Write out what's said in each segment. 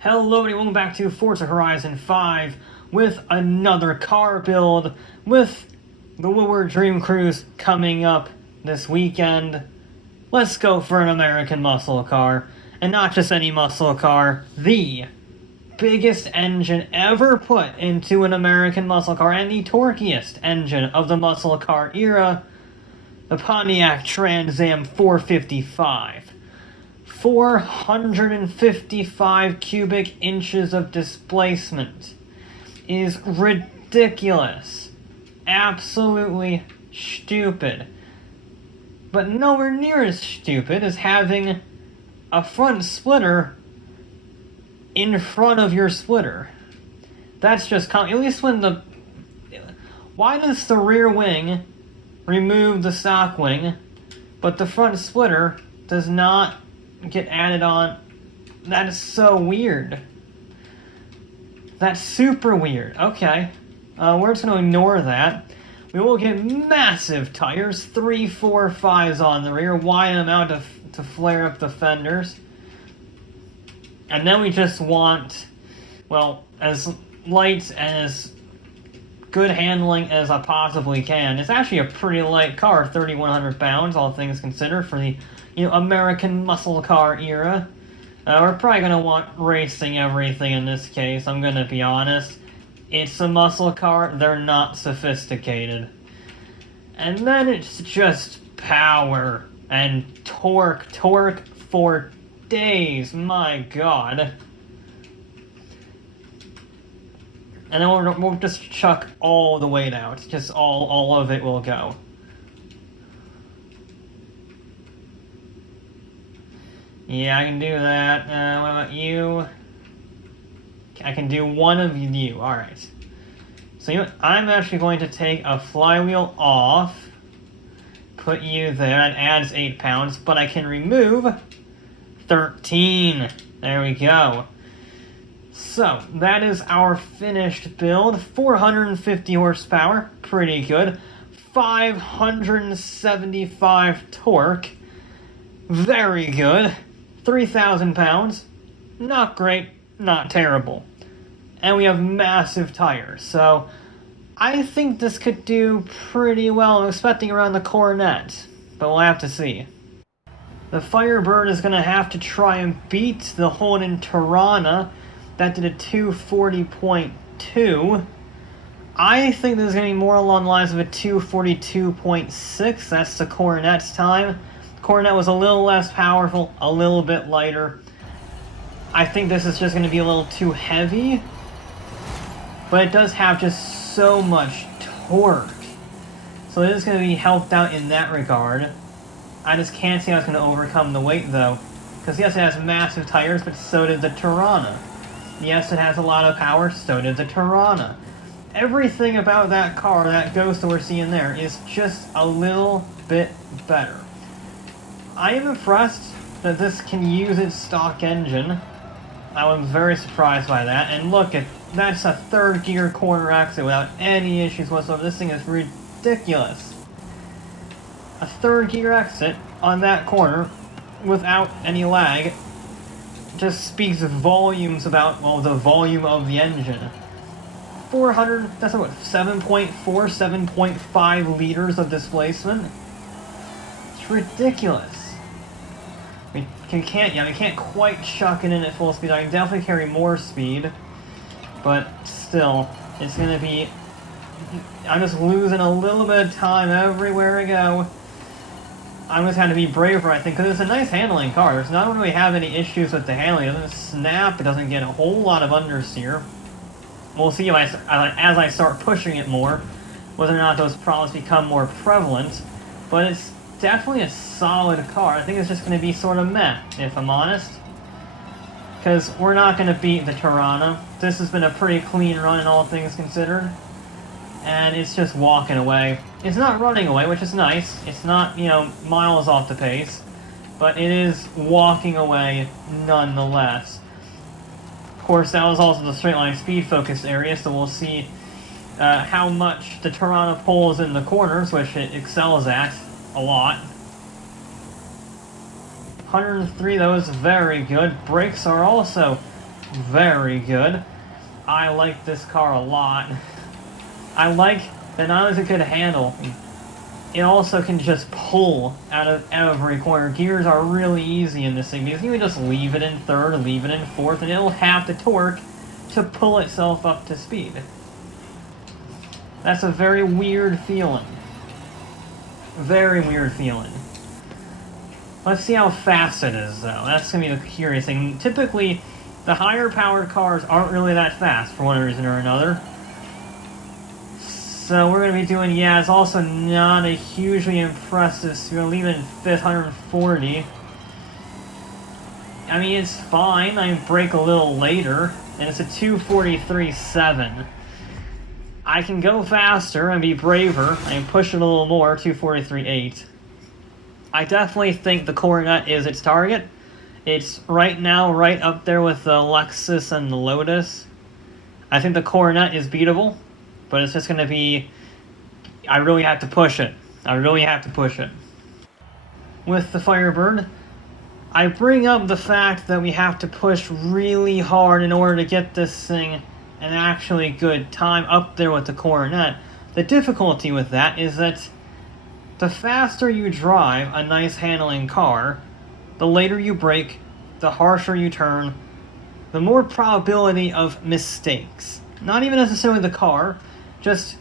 Hello and welcome back to Forza Horizon 5 with another car build with the Woodward Dream Cruise coming up this weekend. Let's go for an American muscle car, and not just any muscle car, the biggest engine ever put into an American muscle car and the torquiest engine of the muscle car era, the Pontiac Trans Am 455. 455 cubic inches of displacement is ridiculous. Absolutely stupid. But nowhere near as stupid as having a front splitter in front of your splitter. That's just at least when the... Why does the rear wing remove the stock wing, but the front splitter does not get added on? That is so weird. That's super weird. Okay. We're just going to ignore that. We will get massive tires, 3, 4, 5s on the rear, wide enough to flare up the fenders. And then we just want, well, as light and as good handling as I possibly can. It's actually a pretty light car, 3,100 pounds, all things considered, for the American muscle car era. We're probably going to want racing everything in this case, I'm going to be honest. It's a muscle car, they're not sophisticated. And then it's just power and torque for days, my god. And then we'll just chuck all the weight out, just all of it will go. Yeah, I can do that. What about you? I can do one of you. Alright. So you know what? I'm actually going to take a flywheel off. Put you there. That adds 8 pounds. But I can remove 13. There we go. So, that is our finished build. 450 horsepower. Pretty good. 575 torque. Very good. 3,000 pounds, not great, not terrible. And we have massive tires, so I think this could do pretty well. I'm expecting around the Coronet, but we'll have to see. The Firebird is going to have to try and beat the Holden Tirana. That did a 240.2. I think this is going to be more along the lines of a 242.6. That's the Coronet's time. Coronet was a little less powerful, a little bit lighter. I think this is just going to be a little too heavy, but it does have just so much torque. So it is going to be helped out in that regard. I just can't see how it's going to overcome the weight though. Because yes, it has massive tires, but so did the Tirana. Yes, it has a lot of power, so did the Tirana. Everything about that car, that Ghost that we're seeing there, is just a little bit better. I am impressed that this can use its stock engine. I was very surprised by that. And look, that's a third gear corner exit without any issues whatsoever. This thing is ridiculous. A third gear exit on that corner without any lag just speaks volumes about, well, the volume of the engine. 400, that's what, 7.4, 7.5 liters of displacement? It's ridiculous. We can't quite chuck it in at full speed. I can definitely carry more speed, but still, it's gonna be... I'm just losing a little bit of time everywhere I go. I'm just having to be braver, I think, because it's a nice handling car. There's not really have any issues with the handling. It doesn't snap, it doesn't get a whole lot of understeer. We'll see if as I start pushing it more, whether or not those problems become more prevalent, but it's definitely a solid car. I think it's just going to be sort of meh, if I'm honest. Because we're not going to beat the Tirana. This has been a pretty clean run in all things considered. And it's just walking away. It's not running away, which is nice. It's not, miles off the pace. But it is walking away nonetheless. Of course, that was also the straight line speed focused area, so we'll see how much the Tirana pulls in the corners, which it excels at a lot. 103, that was very good. Brakes are also Very good. I like this car a lot. I like that not only is it good to handle, it also can just pull out of every corner. Gears are really easy in this thing because you can just leave it in third, leave it in fourth, and it'll have the torque to pull itself up to speed. That's a very weird feeling. Very weird feeling. Let's see how fast it is, though. That's going to be the curious thing. Typically, the higher powered cars aren't really that fast for one reason or another. So we're going to be doing, yeah, it's also not a hugely impressive, so we're going to leave it in 5th, 140. I mean, it's fine. I brake a little later, and it's a 243.7. I can go faster and be braver. I can push it a little more, 243.8. I definitely think the Coronet is its target. It's right now right up there with the Lexus and the Lotus. I think the Coronet is beatable, but it's just going to be... I really have to push it. I really have to push it. With the Firebird, I bring up the fact that we have to push really hard in order to get this thing an actually good time up there with the Coronet. The difficulty with that is that the faster you drive a nice handling car, the later you brake, the harsher you turn, the more probability of mistakes. Not even necessarily the car, just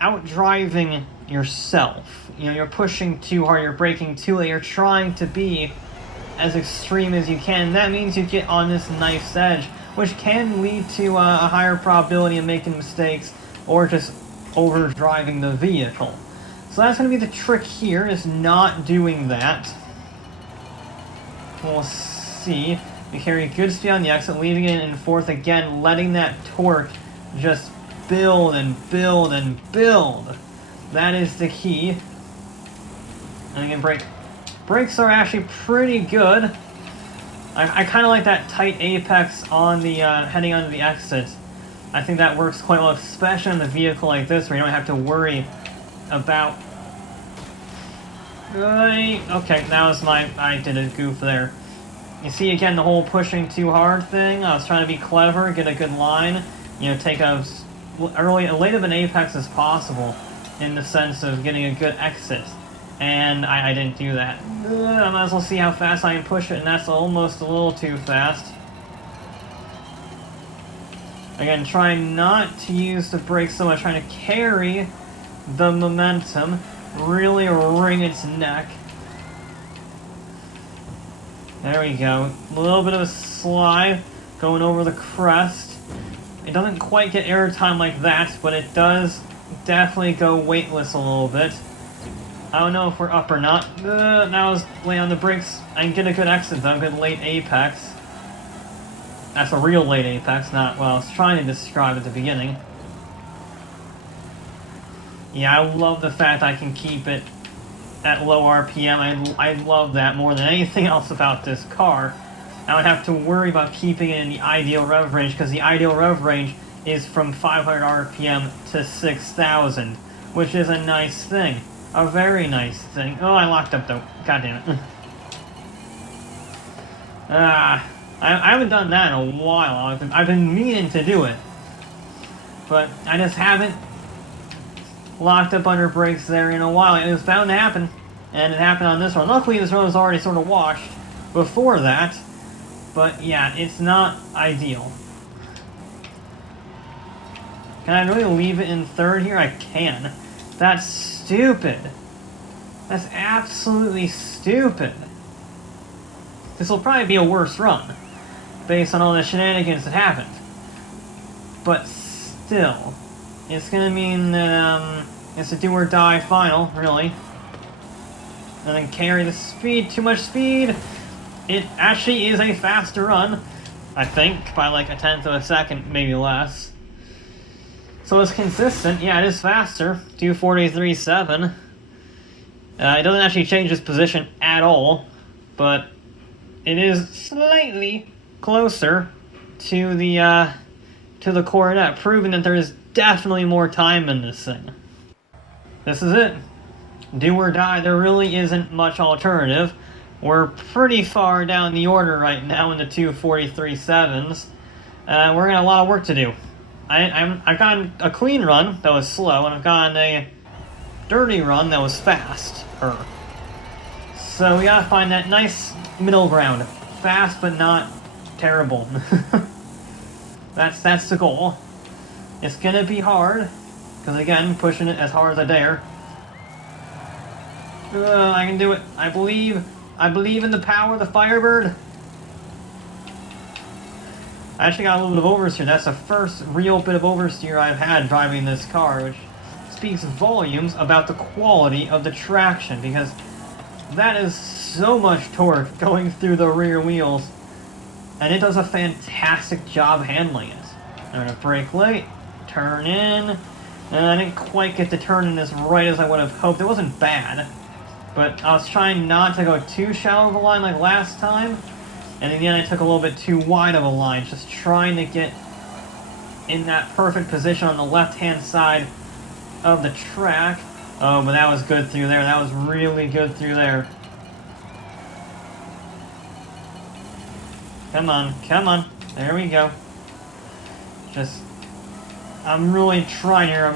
outdriving yourself. You know, you're pushing too hard, you're braking too late, you're trying to be as extreme as you can. That means you get on this knife's edge, which can lead to a higher probability of making mistakes or just overdriving the vehicle. So that's going to be the trick here, is not doing that. We'll see. We carry good speed on the exit, leaving it in fourth again, letting that torque just build and build and build. That is the key. And again, brakes are actually pretty good. I kind of like that tight apex on the heading onto the exit. I think that works quite well, especially on a vehicle like this where you don't have to worry about... Okay, that was I did a goof there. You see, again, the whole pushing too hard thing. I was trying to be clever, get a good line, you know, take as late of an apex as possible in the sense of getting a good exit. And I didn't do that. I might as well see how fast I can push it, and that's almost a little too fast. Again, trying not to use the brakes so much, trying to carry the momentum, really wring its neck. There we go. A little bit of a slide going over the crest. It doesn't quite get airtime like that, but it does definitely go weightless a little bit. I don't know if we're up or not. Now I was laying on the brakes. I can get a good exit though, good late apex. That's a real late apex, not what I was trying to describe at the beginning. Yeah, I love the fact I can keep it at low RPM. I love that more than anything else about this car. I don't have to worry about keeping it in the ideal rev range, because the ideal rev range is from 500 RPM to 6,000, which is a nice thing. A very nice thing. Oh, I locked up though. God damn it. I haven't done that in a while. I've been meaning to do it, but I just haven't locked up under brakes there in a while. It was bound to happen, and it happened on this one. Luckily, this road was already sort of washed before that, but yeah, it's not ideal. Can I really leave it in third here? I can. That's stupid. That's absolutely stupid. This will probably be a worse run, based on all the shenanigans that happened. But still, it's gonna mean that it's a do-or-die final, really. And then carry the speed, too much speed. It actually is a faster run, I think, by like 1/10 of a second, maybe less. So it's consistent. Yeah, it is faster. 243.7. It doesn't actually change its position at all, but it is slightly closer to the Coronet, proving that there is definitely more time in this thing. This is it. Do or die. There really isn't much alternative. We're pretty far down the order right now in the 243.7s. we're gonna have a lot of work to do. I've gotten a clean run that was slow, and I've gotten a dirty run that was fast. So we gotta find that nice middle ground. Fast, but not terrible. That's the goal. It's gonna be hard, because again, pushing it as hard as I dare. I can do it. I believe in the power of the Firebird. I actually got a little bit of oversteer. That's the first real bit of oversteer I've had driving this car, which speaks volumes about the quality of the traction, because that is so much torque going through the rear wheels, and it does a fantastic job handling it. I'm gonna brake late, turn in, and I didn't quite get the turn in as right as I would have hoped. It wasn't bad, but I was trying not to go too shallow of a line like last time, and again I took a little bit too wide of a line, just trying to get in that perfect position on the left-hand side of the track. Oh, but that was good through there. That was really good through there. Come on, come on. There we go. I'm really trying here.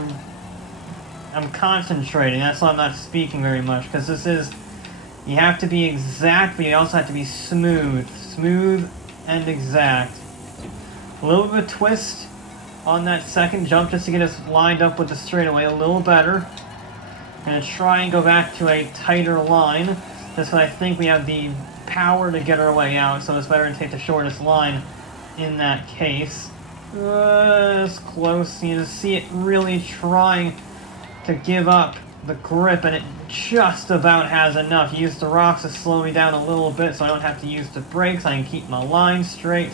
I'm concentrating. That's why I'm not speaking very much, because this is, you have to be exact, but you also have to be smooth. Smooth and exact. A little bit of a twist on that second jump just to get us lined up with the straightaway a little better. I'm going to try and go back to a tighter line, just because I think we have the power to get our way out, so it's better to take the shortest line in that case. It's close. You just see it really trying to give up the grip, and it just about has enough. Use the rocks to slow me down a little bit so I don't have to use the brakes. I can keep my line straight.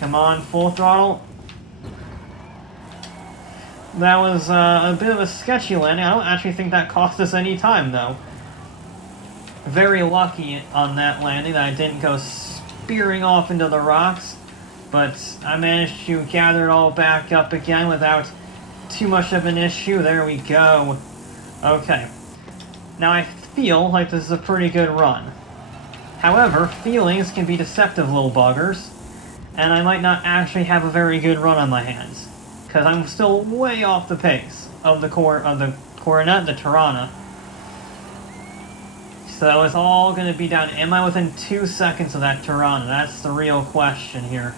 Come on, full throttle. That was a bit of a sketchy landing. I don't actually think that cost us any time, though. Very lucky on that landing that I didn't go spearing off into the rocks, but I managed to gather it all back up again without too much of an issue. There we go. Okay. Now I feel like this is a pretty good run. However, feelings can be deceptive, little buggers, and I might not actually have a very good run on my hands, because I'm still way off the pace of the Coronet, the Tirana. So it's all going to be down. Am I within 2 seconds of that Tirana? That's the real question here.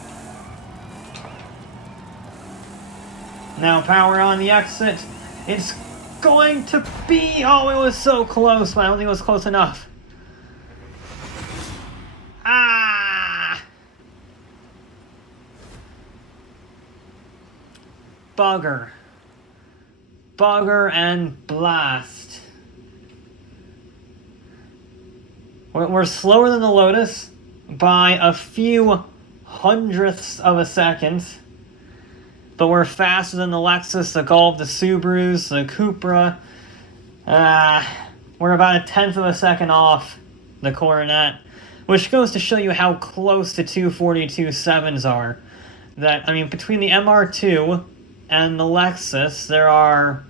Now power on the exit. It's going to be... Oh, it was so close, but I don't think it was close enough. Ah! Bugger. Bugger and blast. We're slower than the Lotus by a few hundredths of a second, but we're faster than the Lexus, the Golf, the Subarus, the Cupra. We're about a tenth of a second off the Coronet, which goes to show you how close the 242.7s are. That, I mean, between the MR2 and the Lexus, there are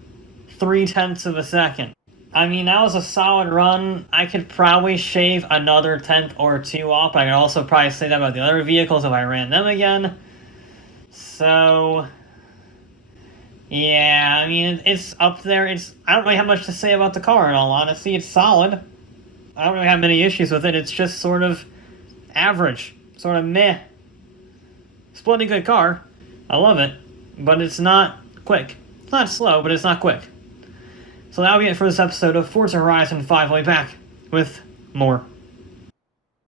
0.3 of a second. I mean, that was a solid run. I could probably shave another tenth or two off, but I could also probably say that about the other vehicles if I ran them again. So, yeah, I mean, it's up there. I don't really have much to say about the car, in all honesty. It's solid. I don't really have many issues with it. It's just sort of average, sort of meh. It's a bloody good car. I love it, but it's not quick. It's not slow, but it's not quick. So that'll be it for this episode of Forza Horizon 5. I'll be back with more.